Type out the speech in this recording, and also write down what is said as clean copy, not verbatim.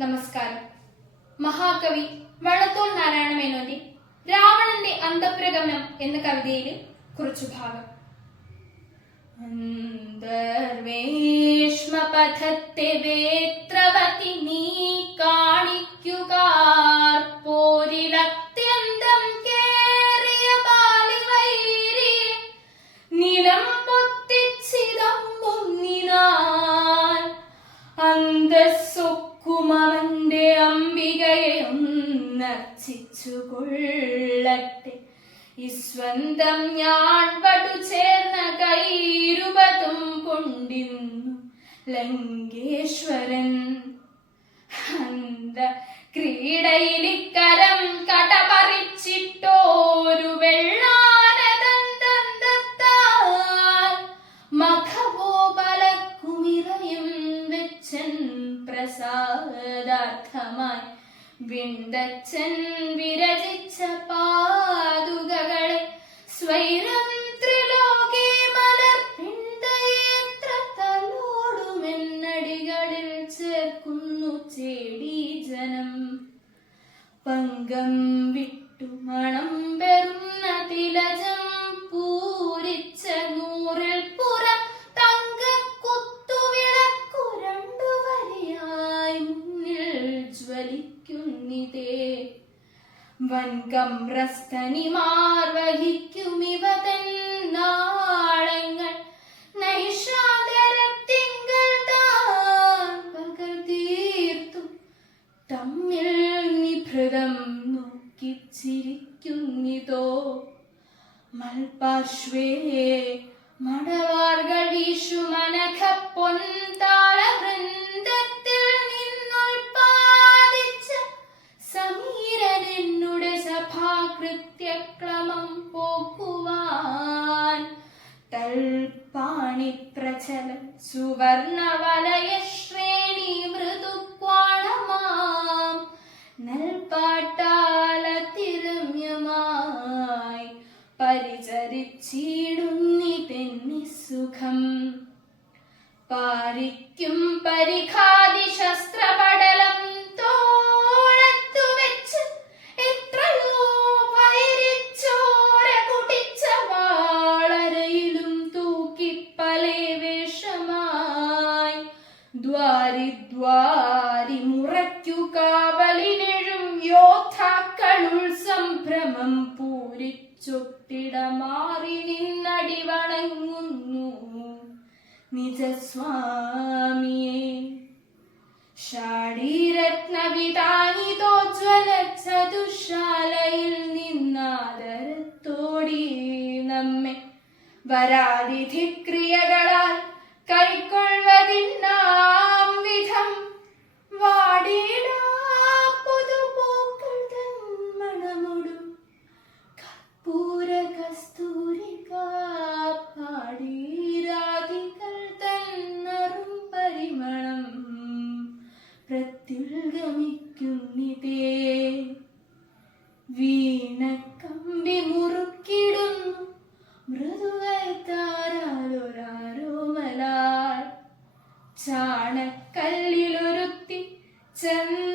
നമസ്കാരം. മഹാകവി വള്ളത്തോൾ നാരായണ മേനോന്റെ രാവണന്റെ അന്തഃപ്രഗമനം എന്ന കവിതയിലെ കുറച്ചു ഭാഗം. അന്തർവേഷ്മപഥത്തെ വേത്രവതി നീ കാണിക്കുകാർ പോരിലത്യന്തം കേറിയ ബാലിവൈരിയെ നിലം പൊത്തിച്ചിതമ്പുന്നിനാൽ അന്തസ്സൊക്കുമവന്റെ അംബികയെ ഒന്നർച്ചിച്ചുകൊള്ളട്ടെ. ഈ സ്വന്തം ഞാൻ പടു ചേർന്ന കൈരുപതും കൊണ്ടിന്നു ലങ്കേശ്വരൻ. അന്ത ക്രീഡയിലിക്കരം കടപറിച്ചിട്ടോരു വെള്ളാനദന്തത്താൽ മഖവോപലക്കുമിറയും വെച്ചൻ പ്രസാദാർത്ഥമായി വിണ്ടച്ചൻ വിരചിച്ച പാതുകകളെ സ്വൈരം ത്രിലോകേ മലർപ്പിണ്ടയേത്ര തലോടുമെന്നടികളിൽ ചേർക്കുന്നു ചേടി ജനം. പങ്കം വിട്ടു മണം പെറുന്ന തിലജം പൂരിച്ച നൂറിൽ പുറം തങ്കക്കുത്തുവിളക്കു രണ്ടു വരിയായി മുന്നിൽ ജ്വലിക്കുന്നിതേ. വൻകംറസ്തനിമാർ വഹിക്കുമിവതൻ നാളങ്ങൾ നൈഷാദരത്തിങ്കൽ താൻ പകൽ തീർത്തു തമ്മിൽ നിഭൃതം നോക്കിച്ചിരിക്കുന്നിതോ. മൽപാർശ്വേ മടവാർകൾ വീശുമനഘ പൊൻതാള വൃന്ദത്തിൽ നിന്നുൽപാദിച്ച സമീരനെന്നുടെ സഭാകൃത്യക്രമം പോക്കുവാൻ തൽപ്പാണി പ്രചല സുവർണ വലയ ശ്രേണി മൃദുക്വാണമാം നൽപാട്ടാലതിരമ്യമായി പരിചരിച്ചിടുന്നിതെന്നി സുഖം. പാരിക്കും പരിഖാദി ശസ്ത്രപടലം തോളത്തു വെച്ച് എത്രയോ വൈരിച്ചോര കുടിച്ച വാളരയിലും തൂക്കി പലേ വേഷമായി ദ്വാരി ദ്വാരി മുറയ്ക്കു കാവലിനെഴും യോദ്ധാക്കളുൾ സംഭ്രമം പൂരിച്ചൊട്ടിടമാറി നിന്നടി വണങ്ങുന്നു നിജസ്വാമിയെ. ഷാഢീരത്നവിതാനിതോജ്വല ചതുശാലയിൽ നിന്നാദരത്തോടി നമ്മെ വരാതിഥിക്രിയകളാൽ കൈക്കൊള്ളുവതിന്നാം വിധം വാടിയിടാ പുതുപൂക്കൾ തൻ മണമൊടു കർപ്പൂര കസ്തൂരിക പാടീരാധികൾ തന്നറും പരിമളം പ്രത്യുൽഗമിക്കുന്നിതേ. വീണക്കമ്പി മുറുക്കിടുന്നു മൃദുവൈത്താരാലോരാരോമലാൽ ചാണക്കല്ലിലൊരുത്തി ചന്ദ